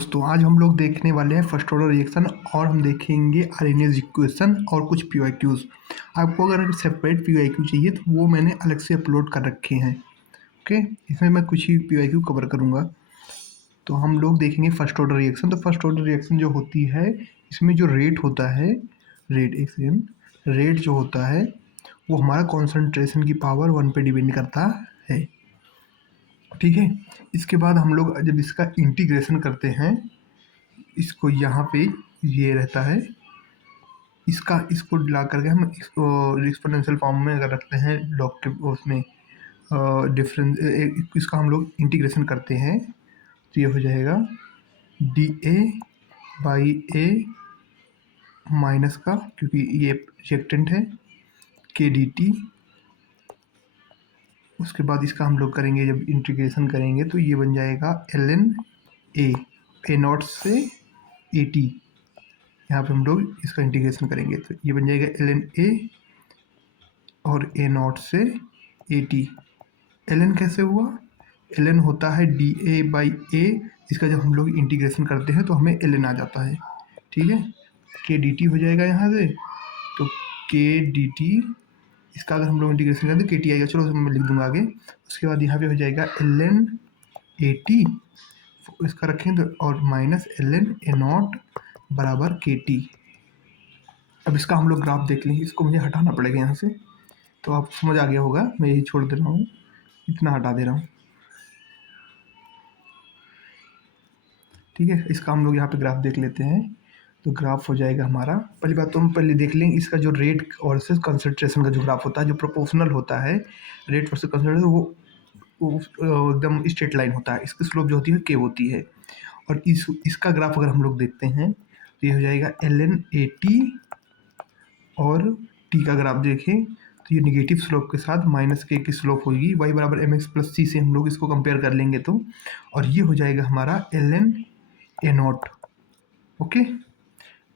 दोस्तों आज हम लोग देखने वाले हैं फर्स्ट ऑर्डर रिएक्शन और हम देखेंगे आरएनएस इक्वेशन और कुछ पीवाईक्यूज। आपको अगर सेपरेट पीवाईक्यू चाहिए तो वो मैंने अलग से अपलोड कर रखे हैं। ओके, इसमें मैं कुछ ही पीवाईक्यू कवर करूँगा। तो हम लोग देखेंगे फर्स्ट ऑर्डर रिएक्शन। तो फर्स्ट ऑर्डर रिएक्शन जो होती है इसमें जो रेट होता है, रेट जो होता है वो हमारा कॉन्सेंट्रेशन की पावर 1 पे डिपेंड करता है। ठीक है, इसके बाद हम लोग जब इसका इंटीग्रेशन करते हैं, इसको यहाँ पे ये रहता है, इसको ला करके हम इसको एक्सपोनेंशियल फॉर्म में अगर रखते हैं लॉग के उसमें डिफरेंस, इसका हम लोग इंटीग्रेशन करते हैं तो ये हो जाएगा D A by A minus का, क्योंकि ये रिएक्टेंट है, के डी टी। उसके बाद इसका हम लोग करेंगे, जब इंटीग्रेशन करेंगे तो ये बन जाएगा एल एन ए नॉट से ए टी। यहाँ पे हम लोग इसका इंटीग्रेशन करेंगे तो ये बन जाएगा एल एन ए और ए नॉट से ए टी। एल एन कैसे हुआ? एल एन होता है डी ए बाई ए, इसका जब हम लोग इंटीग्रेशन करते हैं तो हमें एल एन आ जाता है। ठीक है, के डी टी हो जाएगा यहाँ से, तो के डी टी इसका अगर हम लोग इंटीग्रेशन करें तो के टी आएगा। चलो मैं लिख दूंगा आगे। उसके बाद यहाँ पे हो जाएगा एल एन ए टी, इसका रखें तो, और minus L N A naught बराबर के टी। अब इसका हम लोग ग्राफ देख लेंगे, इसको मुझे हटाना पड़ेगा यहाँ से, तो आप समझ आ गया होगा, मैं यही छोड़ दे रहा हूँ, इतना हटा दे रहा हूँ। ठीक है, इसका हम लोग यहाँ पे ग्राफ देख लेते हैं। तो ग्राफ हो जाएगा हमारा, पहली बात तो हम पहले देख लेंगे इसका जो रेट वर्सेस कंसंट्रेशन का जो ग्राफ होता है, जो प्रोपोर्शनल होता है रेट वर्सेस कंसंट्रेशन, वो एकदम स्ट्रेट लाइन होता है, इसकी स्लोप जो होती है के होती है। और इसका ग्राफ अगर हम लोग देखते हैं तो ये हो जाएगा एल एन ए टी, और टी का ग्राफ देखें तो ये निगेटिव स्लोप के साथ माइनस के की स्लोप होगी, y बराबर एम एक्स प्लस सी से हम लोग इसको कंपेयर कर लेंगे तो, और ये हो जाएगा हमारा L N A naught. Okay,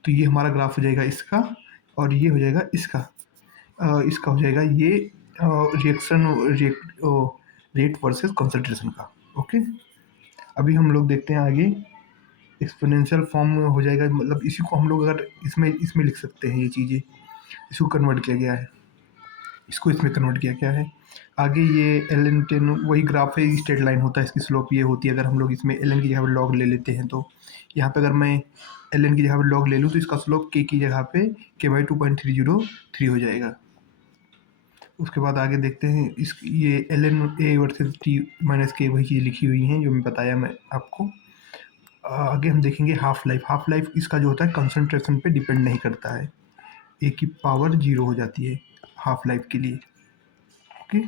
तो ये हमारा ग्राफ हो जाएगा इसका, और ये हो जाएगा इसका, इसका हो जाएगा ये रिएक्शन रेट वर्सेस कंसंट्रेशन का। ओके, अभी हम लोग देखते हैं आगे एक्सपोनेंशियल फॉर्म में हो जाएगा, मतलब इसी को हम लोग अगर इसमें लिख सकते हैं, ये चीज़ें इसको कन्वर्ट किया गया है, इसको इसमें कन्वर्ट किया गया है। आगे ये एल एन टेन वही ग्राफ है, स्ट्रेट लाइन होता है, इसकी स्लोप ये होती है। अगर हम लोग इसमें एल एन की जगह पर लॉग ले लेते हैं तो यहाँ पे अगर मैं एल एन की जगह पर लॉग ले लूँ तो इसका स्लोप के की जगह पे के बाई 2.303 हो जाएगा। उसके बाद आगे देखते हैं इस ये L N A versus T minus K, वही चीज़ लिखी हुई हैं जो मैं बताया मैं आपको। आगे हम देखेंगे हाफ लाइफ। हाफ लाइफ इसका जो होता है कंसंट्रेशन पे डिपेंड नहीं करता है, ए की पावर 0 हो जाती है हाफ लाइफ के लिए। ओके,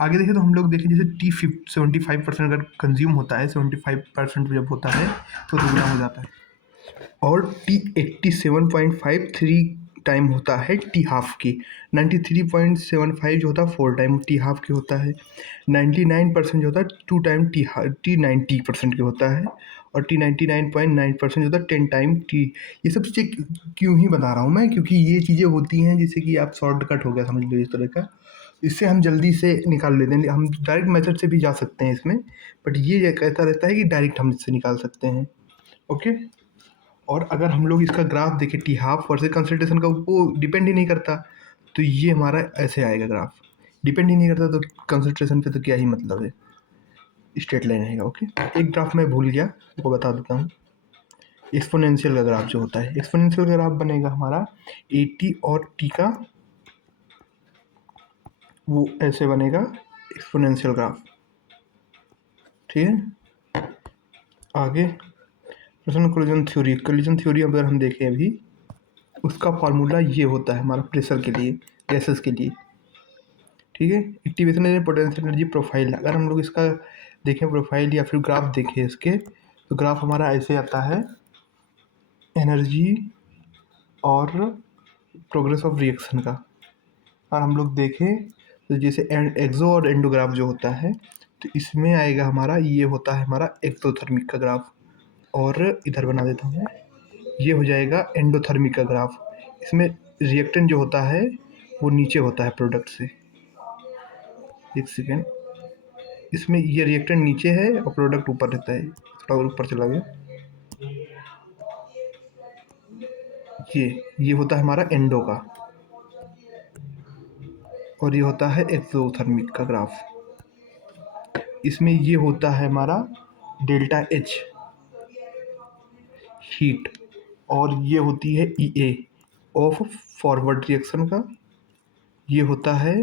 आगे देखें तो हम लोग देखें जैसे टी 75% अगर कंज्यूम होता है, 75% जब होता है तो दुगना हो जाता है, और टी 87.53 टाइम होता है टी हाफ की। 93.75 जो होता है 4 टाइम टी हाफ की होता है। 99% जो होता है 2 टाइम टी 90% के होता है, और टी 99.9% जो होता है 10 टाइम टी। ये सब चीज़ें क्यों ही बता रहा हूँ मैं, क्योंकि ये चीज़ें होती हैं जैसे कि आप शॉर्टकट हो गया समझ लो इस तरह का, इससे हम जल्दी से निकाल लेते हैं। हम डायरेक्ट मेथड से भी जा सकते हैं इसमें, बट ये कहता रहता है कि डायरेक्ट हम इससे निकाल सकते हैं। ओके, और अगर हम लोग इसका ग्राफ देखें टी हाफ वर्सेस कंसंट्रेशन का, वो डिपेंड ही नहीं करता, तो ये हमारा ऐसे आएगा ग्राफ। डिपेंड ही नहीं करता तो कंसंट्रेशन पे तो क्या ही मतलब है, स्ट्रेट लाइन रहेगा। ओके, एक ग्राफ मैं भूल गया, वो बता देता हूँ। एक्सपोनेंशियल का ग्राफ जो होता है, एक्सपोनेंशियल का ग्राफ बनेगा हमारा ए टी और टी का, वो ऐसे बनेगा एक्सपोनेंशियल ग्राफ। ठीक है, आगे कोलिजन थ्योरी। कोलिजन थ्योरी अगर हम देखें अभी, उसका फार्मूला ये होता है हमारा प्रेशर के लिए, गैसेस के लिए। ठीक है, activation energy, potential energy, profile. अगर हम लोग इसका देखें प्रोफाइल या फिर ग्राफ देखें इसके, तो ग्राफ हमारा ऐसे आता है, एनर्जी और प्रोग्रेस ऑफ रिएक्शन का। और हम लोग देखें तो जैसे एक्सो और एंडोग्राफ जो होता है, तो इसमें आएगा हमारा, ये होता है हमारा एक्सोथर्मिक का ग्राफ, और इधर बना देता हूँ, ये हो जाएगा एंडोथर्मिक का ग्राफ। इसमें रिएक्टेंट जो होता है वो नीचे होता है प्रोडक्ट से। एक सेकेंड, इसमें ये रिएक्टेंट नीचे है और प्रोडक्ट ऊपर रहता है, थोड़ा और ऊपर चला गया। ये होता है हमारा एंडो का, और ये होता है एक्सोथर्मिक का ग्राफ। इसमें ये होता है हमारा डेल्टा एच हीट, और ये होती है ई ए ऑफ फॉरवर्ड रिएक्शन का, ये होता है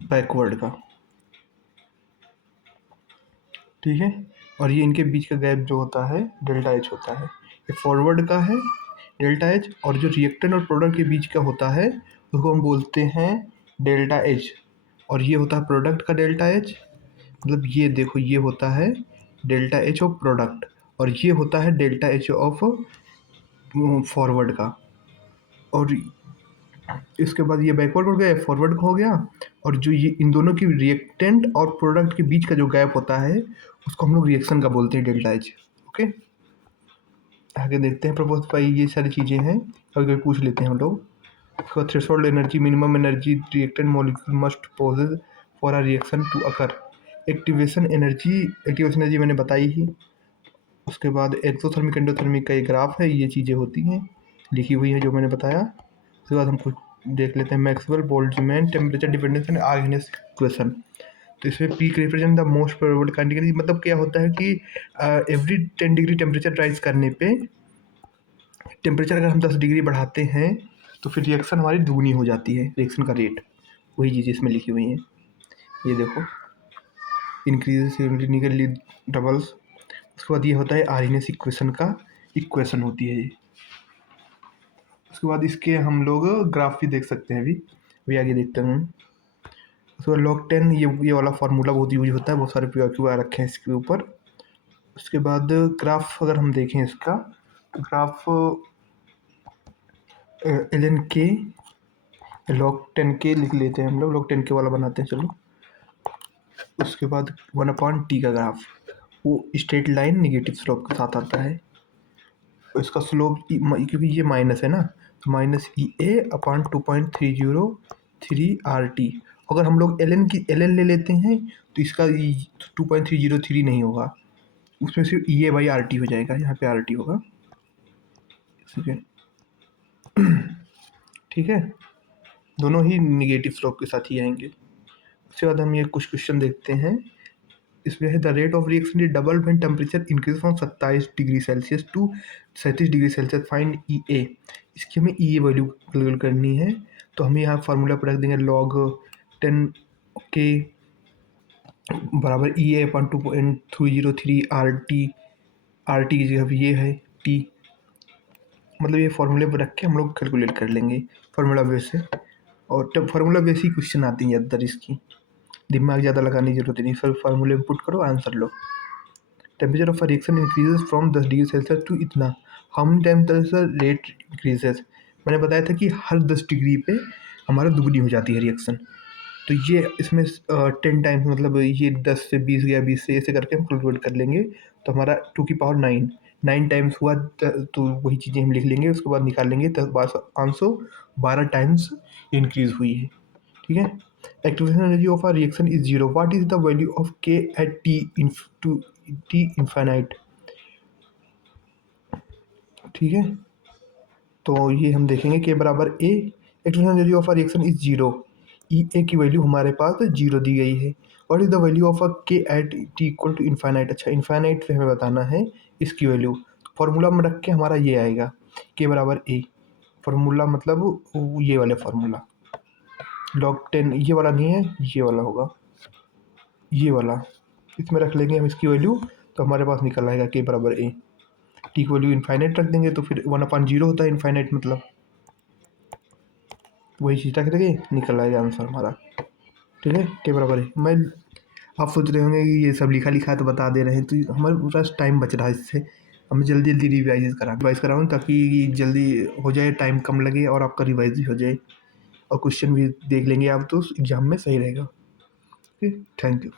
बैकवर्ड का, ठीक है। और ये इनके बीच का गैप जो होता है डेल्टा एच होता है। ये फॉरवर्ड का है डेल्टा एच, और जो रिएक्टेंट और प्रोडक्ट के बीच का होता है उसको हम बोलते हैं डेल्टा एच, और ये होता है प्रोडक्ट का डेल्टा एच। मतलब ये देखो, ये होता है डेल्टा एच ऑफ प्रोडक्ट, और ये होता है डेल्टा एच ऑफ फॉरवर्ड का। और इसके बाद ये बैकवर्ड हो गया, फॉरवर्ड हो गया, और जो ये इन दोनों की रिएक्टेंट और प्रोडक्ट के बीच का जो गैप होता है उसको हम लोग रिएक्शन का बोलते हैं डेल्टा एच। ओके, आगे देखते हैं प्रपोज बाई, ये सारी चीज़ें हैं, कभी कभी पूछ लेते हैं हम लोग। उसका threshold energy, minimum energy reactant molecule must possess for a reaction to occur. Activation energy मैंने बताई ही। उसके बाद एक्सोथर्मिक एंडोथर्मिक का ये ग्राफ है, ये चीज़ें होती हैं लिखी हुई है जो मैंने बताया। उसके बाद हम कुछ देख लेते हैं, Maxwell Boltzmann temperature dependence and organic equation. तो इसमें peak represent the most probable candidate, मतलब क्या होता है कि एवरी 10 डिग्री टेम्परेचर राइज करने पे, टेम्परेचर अगर हम 10 डिग्री बढ़ाते हैं तो फिर रिएक्शन हमारी दुगनी हो जाती है, रिएक्शन का रेट। वही चीज़ इसमें लिखी हुई है, ये देखो, इंक्रीज सिग्निफिकेंटली डबल्स। उसके बाद ये होता है आर्गेनिक इक्वेशन का इक्वेशन होती है ये। उसके बाद इसके हम लोग ग्राफ भी देख सकते हैं, अभी आगे देखते हैं। उसके बाद log 10, ये वाला फार्मूला बहुत यूज होता है, बहुत सारे PQ आ रखे हैं इसके ऊपर। उसके बाद ग्राफ अगर हम देखें इसका, तो graph ln k log 10k लिख लेते हैं हम लोग, log 10k वाला बनाते हैं चलो। उसके बाद 1/t का ग्राफ, वो स्ट्रेट लाइन निगेटिव स्लोप के साथ आता है। इसका स्लोप, क्योंकि ये माइनस है ना, तो -EA/2.303 अगर हम लोग ln ले लेते हैं तो इसका 2.303 नहीं होगा, उसमें सिर्फ EA/RT हो जाएगा, यहाँ पे RT होगा, ठीक है। ठीक है, दोनों ही निगेटिव स्लोप के साथ ही आएंगे। उसके बाद हम ये कुछ क्वेश्चन देखते हैं। इसमें है the rate of reaction is double when temperature increase from 27 degree Celsius to 37 degree Celsius, find EA। इसकी हमें EA वैल्यू कैलकुलेट करनी है, तो हम यहाँ फार्मूला पर रख देंगे log 10k बराबर EA/2.303 RT की जगह ये है T, मतलब ये फार्मूले पर रख के हम लोग कैलकुलेट कर लेंगे फार्मूला बेस से। और तब फार्मूला बेस ही क्वेश्चन आती हैं ज़्यादातर, इसकी दिमाग ज़्यादा लगाने की जरूरत नहीं, सिर्फ फार्मूले में पुट करो, आंसर लो। Temperature of reaction increases from 10 degree Celsius to इतना, how many temperature rate increases. मैंने बताया था कि हर 10 डिग्री पे हमारा दुगनी हो जाती है रिएक्शन, तो ये इसमें 10 टाइम्स, मतलब ये 10 से 20 गया, 20 से ऐसे करके हम कैलकुलेट कर लेंगे, तो हमारा 2 की पावर 9 टाइम्स हुआ, तो वही चीज़ें हम लिख लेंगे। उसके बाद निकाल लेंगे 512 टाइम्स इंक्रीज हुई है, ठीक है। Activation energy of a reaction is 0, what is the value of k at t infinite, ठीक है। तो ये हम देखेंगे k बराबर a, activation energy of a reaction is 0, EA की वैल्यू हमारे पास 0 दी गई है। What is the value of a k at t equal to infinite, अच्छा इनफाइनाइट पे हमें बताना है इसकी वैल्यू, फार्मूला में रख के हमारा ये आएगा k बराबर a, फार्मूला मतलब ये वाले फार्मूला log 10, ये वाला नहीं है, ये वाला होगा, ये वाला, इसमें रख लेंगे हम इसकी वैल्यू, तो हमारे पास निकल आएगा k बराबर a। टी की वैल्यू इनफाइनाइट रख देंगे तो फिर 1/0 होता है इनफाइनाइट, मतलब वही चीज़ रख देंगे, निकल आएगा आंसर हमारा, ठीक है। के बराबर है। मैं, आप सोच रहे होंगे कि ये सब लिखा लिखा है तो बता दे रहे हैं, तो हमारे पास टाइम बच रहा है, इससे हमें जल्दी जल्दी रिवाइज कराऊँ ताकि जल्दी हो जाए, टाइम कम लगे और आपका रिवाइज भी हो जाए, और क्वेश्चन भी देख लेंगे आप तो एग्जाम में सही रहेगा। ठीक, थैंक यू।